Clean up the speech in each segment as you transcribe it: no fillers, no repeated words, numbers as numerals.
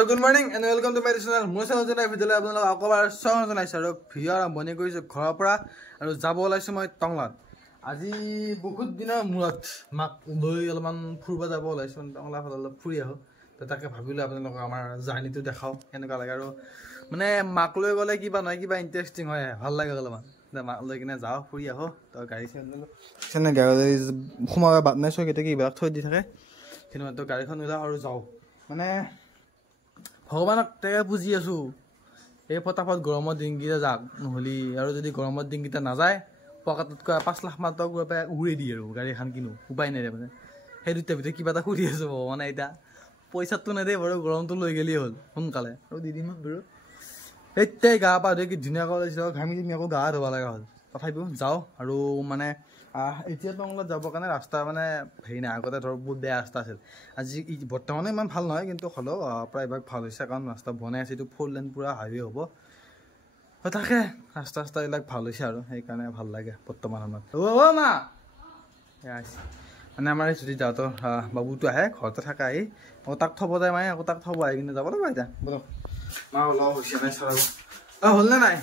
So good morning and welcome to my channel. Moi channel jana video আপোনালোক আকবাৰ স্বাগতম জনাইছো আৰু ভিডিও আৰম্ভণি কৰিছো ঘৰৰ পৰা আৰু যাব ওলাইছো মই টংলাত। আজি বহুত দিনৰ মূৰত মাক লৈ অলপমান ফুৰবা যাব ওলাইছো টংলা ফালে অলপ ফুৰি আহো। তো তাকে ভাবিলো আপোনালোক আমাৰ জাৰ্নিটো দেখাও কেনেকুৱা লাগে আৰু মানে মাক লৈ গলে কিবা নহয় কিবা ইন্টাৰেষ্টিং হয় ভাল লাগে অলপমান। মাক লৈ কিনে যাও ফুৰি আহো। তো গাড়ী চেনে গাড়ী সোমাবা বাদ নাই কেতিয়া কিবা থৈ দি থাকে কিন্তু তো গাড়ীখন ওলাও আৰু যাও মানে ভগৱানক তেকে বুজি আছো এই ফটাফট গৰমৰ দিনকেইটা যাক নহলি আৰু যদি গৰমৰ দিনকেইটা নাযায় পকেটতকৈ 5 লাখ মান টকা উৰি দিয়ে আৰু গাড়ী এখন কিনো উপায় নাই মানে সেই দুটা ভিতৰত কিবা এটা কৰি আছো মানে এতিয়া পইচাটো নেদে বাৰু গৰমটো লৈ গেলি হ'ল সোনকালে আৰু দি দিম বাৰু এতিয়া গা পা ধুই কি ধুনীয়াকৈ ওলাইছো ঘামি তুমি আকৌ গা ধুব লগা হ'ল তথাপিও যাওঁ আৰু মানে এতিয়া টংলাত যাবৰ কাৰণে ৰাস্তা মানে হেৰি নাই আগতে ধৰক বহুত বেয়া ৰাস্তা আছিল আজি বৰ্তমানে ইমান ভাল নহয় কিন্তু হ'লেও প্ৰায়ভাগ ভাল হৈছে কাৰণ ৰাস্তা বনাই আছে এইটো 4 লেন পুৰা হাইৱে হ'ব তাকে ৰাস্তাবিলাক ভাল হৈছে আৰু সেইকাৰণে ভাল লাগে বৰ্তমান সময়ত অ মা মানে আমাৰ যদি যাওঁতো বাবুটো আহে ঘৰতে থাকে আহি আকৌ তাক থব যায় মানে আকৌ তাক থব আহি কিনে যাব লাগিব এতিয়া বলো মা ওলাও হৈছে নাই চলাব হ'ল নে নাই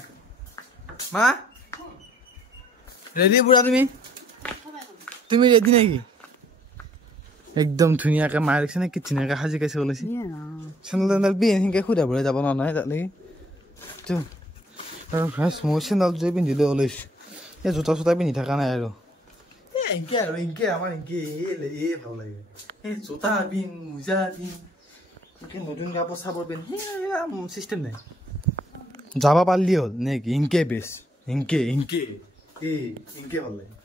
মা ৰেডি বুঢ়া তুমি ৰেডি নেকি একদম ধুনীয়াকে মায়ে দেখিছে নে কি ধুনীয়াকে সাজি কাইছে ওলাইছে চেণ্ডেল টেণ্ডেল পিন্ধি সেনেকে সুধা ভৰাই যাব নহয় তাতলৈকে আৰু মই চেণ্ডেল জোৰ পিন্ধিলে ওলাইছো এই জোতা চোতা পিন্ধি থকা নাই আৰু এনেকে আৰু এনেকে আমাৰ এনেকে ভাল লাগে এই জোতা পিন্ধ মোজা পিন্ধ নতুন কাপোৰ চাপোৰ পিন্ধ চিষ্টেম নাই যাব পাৰিলি হ'ল নে কি ইনকে বেছ ইনকে ইনকে ভাল লাগে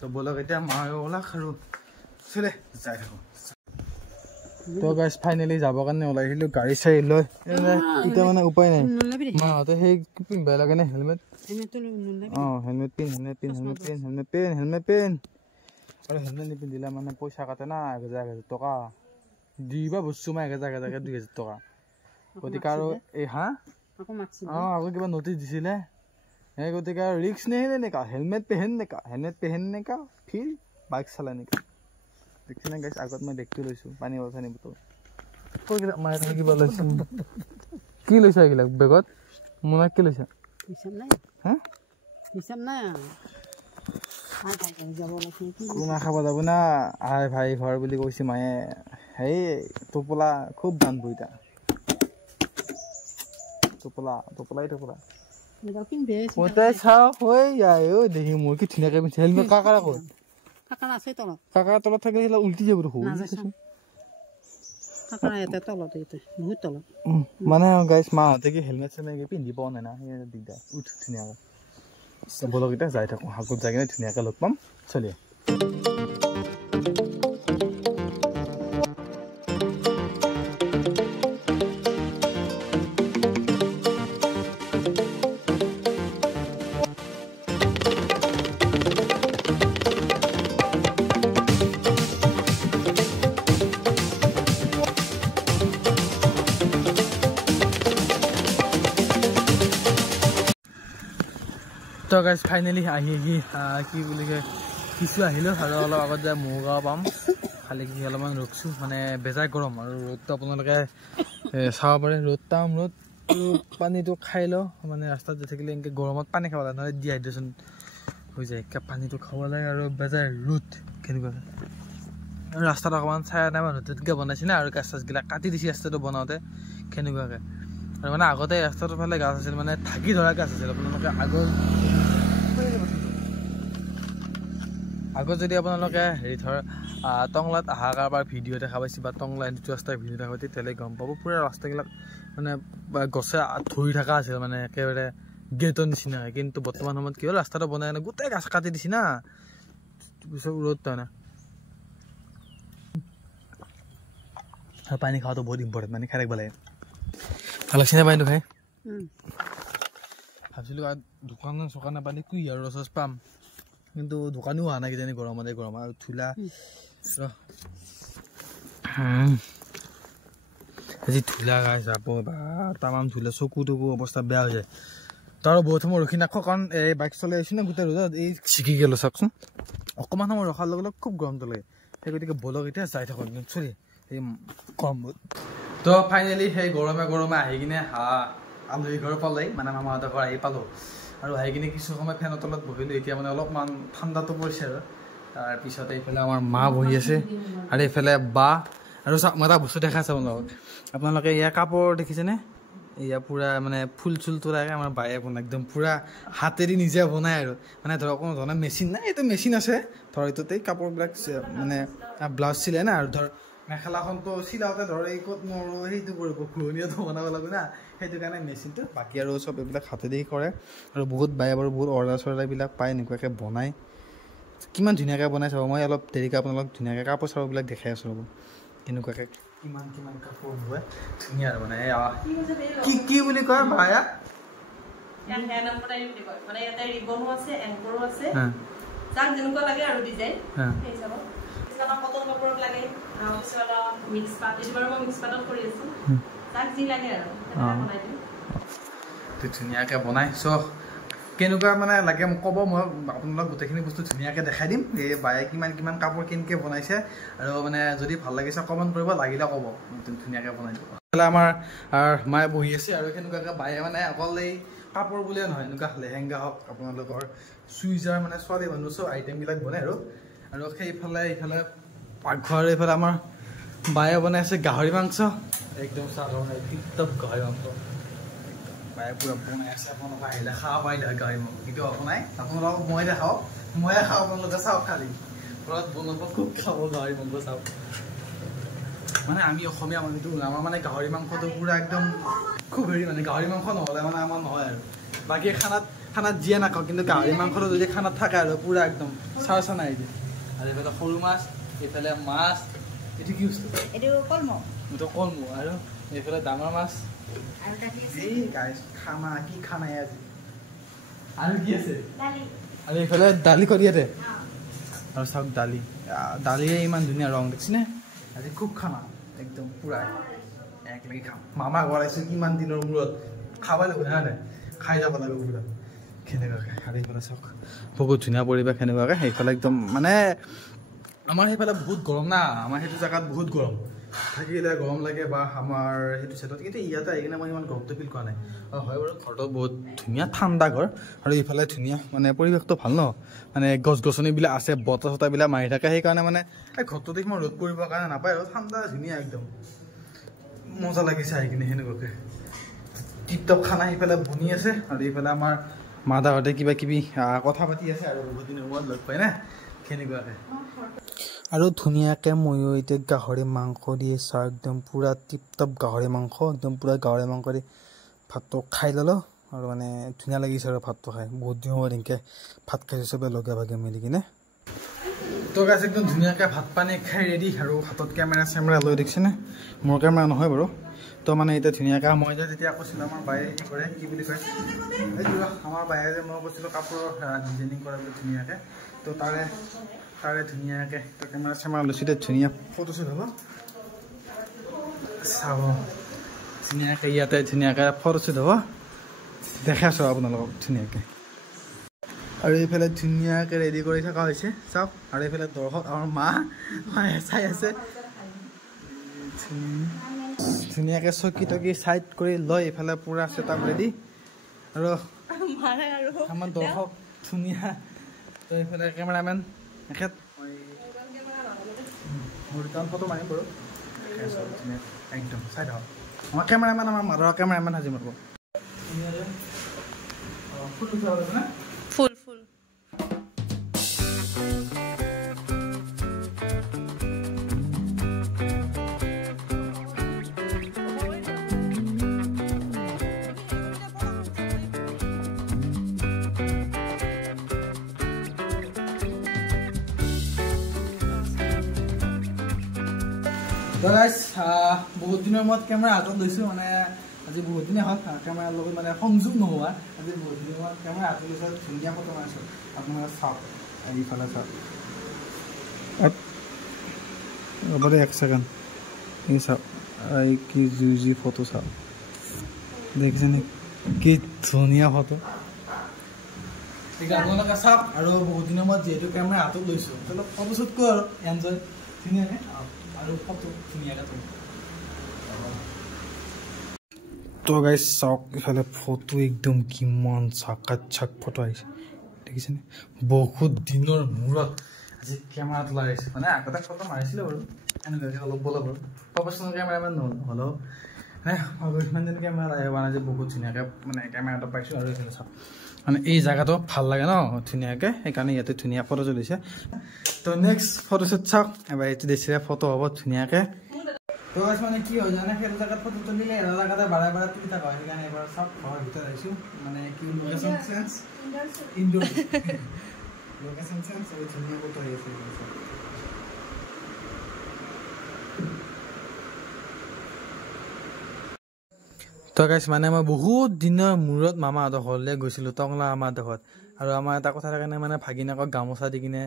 তো বলক এতিয়া মা ওলাক আৰু চলে যাই থাকো তো গাইজ ফাইনেলি যাবৰ কাৰণে ওলাইছিলো গাড়ী চাৰি লৈ এতিয়া মানে উপায় নাই মাহঁতে সেই পিন্ধিব লাগে নে হেলমেট হেলমেট পিন্ধ আৰু হেলমেট নিপিন্ধিলে মানে পইচা কাটে না 1000 টকা দিবা বস্তু মই 1000 2000 টকা গতিকে আৰু এই আকৌ কিবা নটিচ দিছিলে এই গতিকে ৰিক্স নেই কা হেলমেট पहनने का फिर बाइक चलाने का देखिए ना गाइस আগত মই দেখটো লৈছো পানী বটল কই মাই থাকিব লৈছো কি লৈছা গিলা বেগত মোনা কি লৈছা হিসাব নাই যাব লাগে কোনা খাব যাব না আই ভাই ঘৰ বুলি কৈছি মায়ে হেই টোপলা খুব দান বইতা টোপলাই ওটাই চাও হৈ যায় ও দেখি মোৰ কি ধুনীয়াকে পিন্ধে হেলমেট কাকাৰা ক'ত কাকাৰা আছে তলত কাকাৰা তলত থাকিলে হিলা উল্টি যাব দেখো কাকাৰা এতে তলত এতে বহুত তলত মানে গাইস মাহঁতে কি হেলমেট চেনেকে পিন্ধি পাও নাই না দিগদাৰ উঠ ধুনীয়াকে বলক এতিয়া যাই থাকো হাকুত যাই কিনে ধুনীয়াকে লগ পাম চলিয়ে তো গাইজ ফাইনেলি আহি কি বুলি কয় কিছু আহিলোঁ আৰু অলপ আগত যায় মহগাঁও পাম খালি কি অলপমান ৰখছো মানে বেজাই গৰম আৰু ৰ'দটো আপোনালোকে চাব পাৰে ৰ'দ পানীটো খাই লওঁ মানে ৰাস্তাত যাই থাকিলে এনেকৈ গৰমত পানী খাব লাগে নহ'লে ডিহাইড্ৰেশ্যন হৈ যায় পানীটো খাব লাগে আৰু বেজাই ৰ'দ কেনেকুৱা আৰু ৰাস্তাত অকণমান চাই নাই মানুহ তেনেকৈ বনাইছে না আৰু গাছ চাছবিলাক কাটি দিছে ৰাস্তাটো বনাওঁতে কেনেকুৱাকৈ আৰু মানে আগতে ৰাস্তাটোৰ ফালে গাছ আছিল মানে ঢাকি ধৰা গাছ আছিল আপোনালোকে আগত যদি আপোনালোকে হেৰি ধৰ টংলাত অহা কাৰোবাৰ ভিডিঅ' দেখা পাইছে বা টংলা যিটো ৰাস্তাৰ ভিডিঅ' দেখা পাইছে তেতিয়াহ'লে গম পাব পুৰা ৰাস্তাবিলাক মানে গছে ধৰি থকা আছিল মানে একেবাৰে গেটৰ নিচিনাকৈ কিন্তু বৰ্তমান সময়ত কি হ'ল ৰাস্তাটো বনাই কিনে গোটেই গাছ কাটি দিছে না পিছত ৰ'দ পায় না পানী খোৱাটো বহুত ইম্পৰ্টেণ্ট পানী খাই থাকিব লাগে ভাল লাগিছে নে পানীটো খাই ভাবছিলো দোকানে পানী কি আৰু ৰচ পাম কিন্তু দোকানো অহা নাই কিজানি গৰম আৰু ধূলা আজি ধূলা গাই যাব বা তামাম ধূলা চকু অৱস্থা বেয়া হৈ যায় তাৰ বহুত সময় ৰখি নাখো কাৰণ এই বাইক চলাই আহিছো না গোটেই ৰ'দত এই ছিকি গেলো চাওকচোন অকণমান সময় ৰখাৰ লগে লগে খুব গৰমটো লাগে সেই গতিকে বলক এতিয়া যাই থাকোঁ একদম চলি এই কম তো তো ফাইনেলি সেই গৰমে গৰমে আহি কিনে আলহী ঘৰ পালেই মানে মামাহঁতৰ ঘৰ আহি পালোঁ আৰু আহি কিনে কিছু সময় ফেনৰ তলত বহিলোঁ এতিয়া মানে অলপমান ঠাণ্ডাটো পৰিছে আৰু তাৰপিছত এইফালে আমাৰ মা বহি আছে আৰু এইফালে বা আৰু মই এটা বস্তু দেখাইছোঁ আপোনালোকে ইয়াৰ কাপোৰ দেখিছেনে এয়া পূৰা মানে ফুল চুল তোলাকৈ আমাৰ বায়ে বনায় একদম পূৰা হাতেদি নিজে বনায় আৰু মানে ধৰক কোনো ধৰণৰ মেচিন নাই এইটো মেচিন আছে ধৰ এইটোতেই কাপোৰবিলাক মানে ব্লাউজ চিলাই না আৰু ধৰ মেখেলাখনতো চিলাওঁতে ধৰ এই ক'ত মোৰ সেইটো কৰিব ঘূৰণীয়াটো বনাব লাগিব না সেইটো কাৰণে মেচিনটো বাকী আৰু চব এইবিলাক হাতেদি কৰে আৰু বহুত বায়ে বাৰু বহুত অৰ্ডাৰ চৰ্ডাৰবিলাক পায় এনেকুৱাকৈ বনায় কিমান ধুনীয়াকৈ বনাই চাব মই অলপ দেৰিকৈ আপোনালোক ধুনীয়াকৈ কাপোৰ চাপোৰবিলাক দেখাই আছোঁ ৰ'ব কেনেকুৱাকৈ কিমান কিমান কাপোৰ বয় ধুনীয়া আৰু মানে কি বুলি কয় ভায়া ধুনীয়াকৈ বনাই চ কেনেকুৱা মানে লাগে মোক ক'ব মই আপোনালোক গোটেইখিনি বস্তু ধুনীয়াকৈ দেখাই দিম এই বায়ে কিমান কিমান কাপোৰ কেনেকৈ বনাইছে আৰু মানে যদি ভাল লাগিছে কমেণ্ট কৰিব লাগিলে ক'ব ধুনীয়াকৈ বনাই দিব আমাৰ মায়ে বহি আছে আৰু সেনেকুৱাকৈ বায়ে মানে অকল এই কাপোৰ বুলিয়ে নহয় এনেকুৱা লেহেংগা হওক আপোনালোকৰ চুইজাৰ মানে ছোৱালী মানুহ চব আইটেমবিলাক বনায় আৰু সেইফালে এইফালে পাকঘৰ এইফালে আমাৰ বায়ে বনাই আছে গাহৰি মাংস একদম চাদৰ টিপটপ গাহৰি মাংস বায়ে পূৰা বনাই আছে আপোনালোকে আহিলে খাব পাৰিলে হয় গাহৰি মাংস কিন্তু বনাই আপোনালোকক ময়ে দেখাওঁ আপোনালোকে চাওক খালি ঘৰত বনাব খুব খাব গাহৰি মাংস চাওক মানে আমি অসমীয়া মানুহটো আমাৰ মানে গাহৰি মাংসটো পূৰা একদম খুব হেৰি মানে গাহৰি মাংস নহ'লে মানে আমাৰ নহয় আৰু বাকী খানাত যিয়ে নাখাওঁ কিন্তু গাহৰি মাংসটো যদি খানাত থাকে আৰু পূৰা একদম চাৰ চানাই দিয়ে আৰু এইফালে সৰু মাছ এইফালে মাছ এইটো কি বস্তু এইটো কলমৌ আৰু এইফালে ডাঙৰ মাছ খানা কি খানাই আজি আৰু কি আছে আৰু এইফালে দালি কৰি আছে আৰু চাওক দালিয়ে ইমান ধুনীয়া ৰং দেখিছেনে আজি খুব খানা একদম পূৰা একেলগে খাম মামা ঘৰ আহিছোঁ কিমান দিনৰ মূৰত খাব লাগিব নাই খাই যাব লাগিব পূৰা সেনেকুৱাকৈ আৰু এইফালে চাওক বহুত ধুনীয়া পৰিৱেশ সেনেকুৱাকৈ সেইফালে একদম মানে আমাৰ সেইফালে বহুত গৰম না আমাৰ সেইটো জেগাত বহুত গৰম থাকিলে গৰম লাগে বা আমাৰ সেইটো চাইডত কিন্তু ইয়াতে আহি কিনে মই ইমান গৰমটো ফিল কৰা নাই হয় বাৰু ঘৰটো বহুত ধুনীয়া ঠাণ্ডা ঘৰ আৰু ইফালে ধুনীয়া মানে পৰিৱেশটো ভাল ন মানে গছ গছনিবিলাক আছে বতাহ চতাহবিলাক মাৰি থাকে সেইকাৰণে মানে এই ঘৰটো দেখি মই ৰ'দ পৰিবৰ কাৰণে নাপায় আৰু ঠাণ্ডা ধুনীয়া একদম মজা লাগিছে আহি কিনে সেনেকুৱাকৈ টিপটপ খানা সিফালে বনি আছে আৰু এইফালে আমাৰ মাদাহঁতে কিবা কিবি কথা পাতি আছে আৰু বহুত দিনৰ মূৰত লগ পাই না সেনেকুৱাকৈ আৰু ধুনীয়াকৈ ময়ো এতিয়া গাহৰি মাংস দি চাওঁ একদম পূৰা টিপটপ গাহৰি মাংস একদম পূৰা গাহৰি মাংস দি ভাতটো খাই ল'লোঁ আৰু মানে ধুনীয়া লাগিছে আৰু ভাতটো খাই বহুত দিনৰ মূৰত এনেকৈ ভাত খাইছোঁ চবে লগে ভাগে মিলি কিনে তো গাইছ একদম ধুনীয়াকৈ ভাত পানী খাই ৰেডি আৰু হাতত কেমেৰা লৈ দেখিছেনে মোৰ কেমেৰা নহয় বাৰু তো মানে এতিয়া ধুনীয়াকৈ মই যেতিয়া কৈছিলোঁ আমাৰ বায়ে হেৰি কৰে কি বুলি কয় এইটো আমাৰ বায়ে যে মই কৈছিলোঁ কাপোৰৰ ডিজাইনিং কৰে বুলি ধুনীয়াকৈ তো তাৰে ধুনীয়াকৈ তো কেমেৰা লৈছোঁ এতিয়া ধুনীয়া ফটোশ্বুট হ'ব চাব ধুনীয়াকৈ ইয়াতে ধুনীয়াকৈ ফটোশ্বুট হ'ব দেখাইছোঁ আপোনালোকক ধুনীয়াকৈ আৰু এইফালে ধুনীয়াকৈ ৰেডি কৰি থকা হৈছে চাওক আৰু এইফালে দৰ্শক আমাৰ মায়ে চাই আছে ধুনীয়াকৈ চকী টকী চাইড কৰি লৈ এইফালে পূৰা ছেটআপ ৰেডি আৰু আমাৰ দৰ্শক ধুনীয়া তো এইফালে কেমেৰামেন এখেত মোৰ দুটামান ফটো মাৰিম বাৰু একদম চাই থাকক আমাৰ কেমেৰামেন আমাৰ মাদৰৰ কেমেৰামেন সাজি মাৰিব ফুল তো গাইজ বহুত দিনৰ মূৰত কেমেৰা হাতত লৈছোঁ মানে আজি বহুত দিনে হ'ল কেমেৰাৰ লগত মানে সংযোগ নোহোৱা আজি বহুত দিনৰ মূৰত কেমেৰা হাতত লৈছোঁ ধুনীয়া ফটো মাৰিছোঁ আপোনালোকে চাওক এইফালে চাওক ৰ'ব দেই এক ছেকেণ্ড এই চাওক এই কি জুই ফটো চাওক দেখিছেনে কি ধুনীয়া ফটো ঠিক আছে আপোনালোকে চাওক আৰু বহুত দিনৰ মূৰত যিহেতু কেমেৰা হাতত লৈছোঁ অলপ ফটোশ্বুট কৰোঁ আৰু এনজয় ধুনীয়াকৈ আৰু ফটো ধুনীয়াকৈ তো গাইজ চাওক ইফালে ফটো একদম কিমান চাকাক ফটো আহিছে দেখিছেনে বহুত দিনৰ মূৰত আজি কেমেৰা তোলা আহিছে মানে আগতে ফটো মাৰিছিলোঁ বাৰু এনেকুৱাকৈ অলপ বলক বাৰু প্ৰফেশ্যনেল কেমেৰামেন হ'লেও ইমান দিন কেমেৰা আহিব নাই যে বহুত ধুনীয়াকৈ মানে কেমেৰাটো পাইছোঁ আৰু এইফালে চাওক মানে এই জেগাটো ভাল লাগে ন ধুনীয়াকৈ সেইকাৰণে ইয়াতে ধুনীয়া ফটো চলিছে তো নেক্সট ফটোশ্বুট চাওক এবাৰ এইটো দিছিলে ফটো হ'ব ধুনীয়াকৈ তো মানে কি হয় জানে সেইটো জেগাত ফটো তুলিলে এটা জেগাতে বাৰে বাৰে তুলি থকা হয় সেইকাৰণে এবাৰ চাওক ঘৰৰ ভিতৰত আহিছোঁ মানে কি location change indoor location change আৰু ধুনীয়া ফটো আহি আছে তো গাইছ মানে মই বহুত দিনৰ মূৰত মামাহঁতৰ ঘৰলৈ গৈছিলোঁ টংলা মামাহঁতৰ ঘৰত আৰু আমাৰ এটা কথা থাকে মানে ভাগিনাকক গামোচা দি কিনে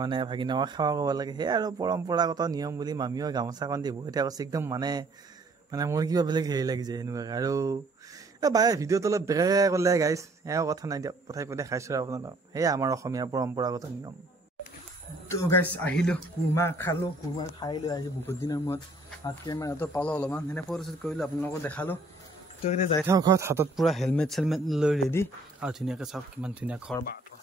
মানে ভাগিনাকক সেৱা কৰিব লাগে সেই আৰু পৰম্পৰাগত নিয়ম বুলি মামীও গামোচাখন দিব এতিয়া কৈছে একদম মানে মোৰ কিবা বেলেগ হেৰি লাগি যায় সেনেকুৱাকৈ আৰু বাই ভিডিঅ'টো অলপ বেলেগে ক'লে গাইছ এও কথা নাই দিয়ক পঠাই দেখাইছোঁ আৰু আপোনালোকক সেয়া আমাৰ অসমীয়া পৰম্পৰাগত নিয়ম তো গাইছ আহিলোঁ কুৰমা খালোঁ কুৰমা খাই লৈ আহিছোঁ বহুত দিনৰ মূৰত হাত কেমেৰাটো পালোঁ অলপমান সেনে ফটোশ্বুট কৰিলোঁ আপোনালোকক দেখালোঁ তো এতিয়া যাই থাকক ঘৰত হাতত পূৰা হেলমেট চেলমেট লৈ ৰেডি আৰু ধুনীয়াকৈ চাওক কিমান ধুনীয়া ঘৰ বাটো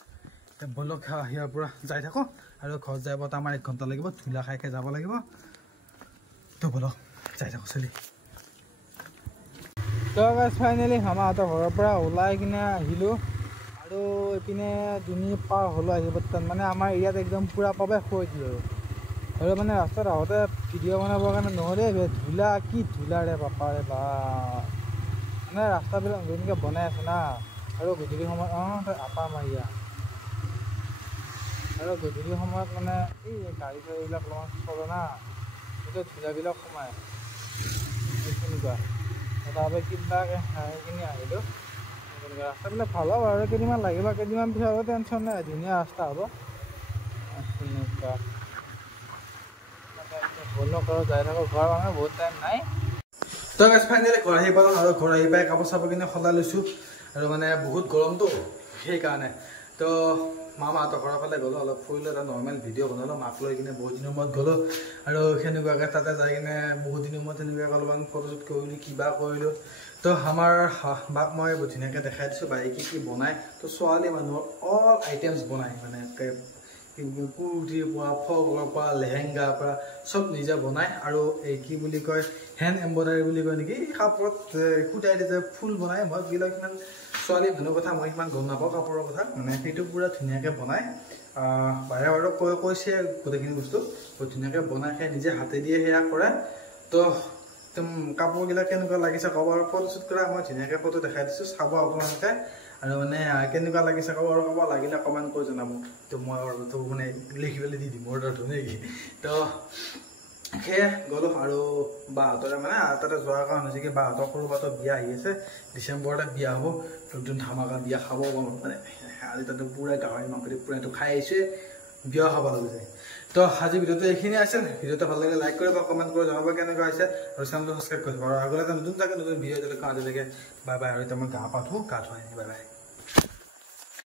এতিয়া বলক ইয়াৰ পৰা যাই থাকোঁ আৰু ঘৰত যাব তো আমাৰ 1 ঘণ্টা লাগিব ধূলা খাই যাব লাগিব তো বলক যাই থাকোঁ চলি তো গাইছ ফাইনেলি মামাহঁতৰ ঘৰৰ পৰা ওলাই কিনে আহিলোঁ আৰু এইপিনে দুনি পাৰ হ'লোঁ আহিব তাত মানে আমাৰ ইয়াত একদম পূৰা প্ৰৱেশ কৰি দিলোঁ আৰু মানে ৰাস্তাত আহোঁতে ভিডিঅ' বনাবৰ কাৰণে নহ'লে ধূলা কি ধূলাৰে বাপাৰে বা মানে ৰাস্তাবিলাক যেনেকৈ বনাই আছে না আৰু গধূলি সময়ত আপা মাৰিয়া আৰু গধূলি সময়ত মানে এই গাড়ী চাড়ীবিলাক অলপমান চলে না সেইটো ধূলাবিলাক সোমায় তেনেকুৱা তাৰপৰা কিবাকৈ হাঁহি কিনি আহিলোঁ তেনেকুৱা ৰাস্তাবিলাক ভাল হ'ব আৰু কেইদিনমান লাগিব কেইদিনমান পিছত হ'ব টেনশ্যন নাই ধুনীয়া ৰাস্তা হ'ব তেনেকুৱা বলক আৰু যাই থাকোঁ ঘৰ মানে বহুত টাইম নাই তো গাইছ ফাইনেলি ঘৰ আহি পালোঁ আৰু ঘৰ আহি পাই কাপোৰ চাপোৰ কিনে সলাই লৈছোঁ আৰু মানে বহুত গৰমটো সেইকাৰণে তো মামাহঁতৰ ঘৰৰ ফালে গ'লোঁ অলপ ফুৰিলোঁ এটা নৰ্মেল ভিডিঅ' বনালোঁ মাক লৈ কিনে বহুত দিনৰ মূৰত গ'লোঁ আৰু সেনেকুৱাকৈ তাতে যাই কিনে বহুত দিনৰ মূৰত তেনেকুৱাকৈ অলপমান ফটোশ্বুট কৰিলোঁ কিবা কৰিলোঁ তো আমাৰ বাক মই বহুত ধুনীয়াকৈ দেখাই দিছোঁ বাই কি বনায় তো ছোৱালী মানুহৰ অল আইটেমছ বনায় মানে কুৰ্তিৰ পৰা ফ্ৰকৰ পৰা লেহেংগাৰ পৰা চব নিজে বনায় আৰু এই কি বুলি কয় হেণ্ড এম্ব্ৰইডাৰী বুলি কয় নেকি কাপোৰত সূতাই দি ফুল বনায় মই বিলাক ইমান ছোৱালী মানুহৰ কথা মই ইমান গম নাপাওঁ কাপোৰৰ কথা মানে সেইটো পূৰা ধুনীয়াকৈ বনায় বাৰে বাৰে কৈছে গোটেইখিনি বস্তু বহুত ধুনীয়াকৈ বনাই খাই নিজে হাতে দিয়ে সেয়া কৰে তো একদম কাপোৰবিলাক কেনেকুৱা লাগিছে ক'ব আৰু ফটোশ্বুট কৰা মই ধুনীয়াকৈ ফটো দেখাই দিছোঁ চাব আপোনালোকে আৰু মানে কেনেকুৱা লাগিছে ক'ব আৰু ক'ব লাগিলে কমেণ্ট কৰি জনাব তো মই আৰু মানে লিখি পেলাই দি দিম অৰ্ডাৰটো নেকি তো সেয়ে গ'লোঁ আৰু বাহঁতৰে মানে তাতে যোৱাৰ কাৰণে হৈছে কি বাহঁতৰ সৰু বাহঁতৰ বিয়া আহি আছে ডিচেম্বৰতে বিয়া হ'ব একদম ধামাকা বিয়া খাব মানে আজি তাতে পূৰা গাহৰি মাংস দি পূৰা এইটো খাই আহিছোঁ বিয়া খাব লাগিছে তো আজি ভিডিঅ'টো এইখিনি আছিল ভিডিঅ'টো ভাল লাগিলে লাইক কৰিব কমেণ্ট কৰি জনাব কেনেকুৱা হৈছে আৰু চেনেলটো ছাবস্ক্ৰাইব কৰিব আৰু আগলৈ নতুন থাকে নতুন ভিডিঅ' আজিলৈকে বাই বাই আৰু এতিয়া মই গা পা ধুওঁ গা ধুৱাই বাই বাই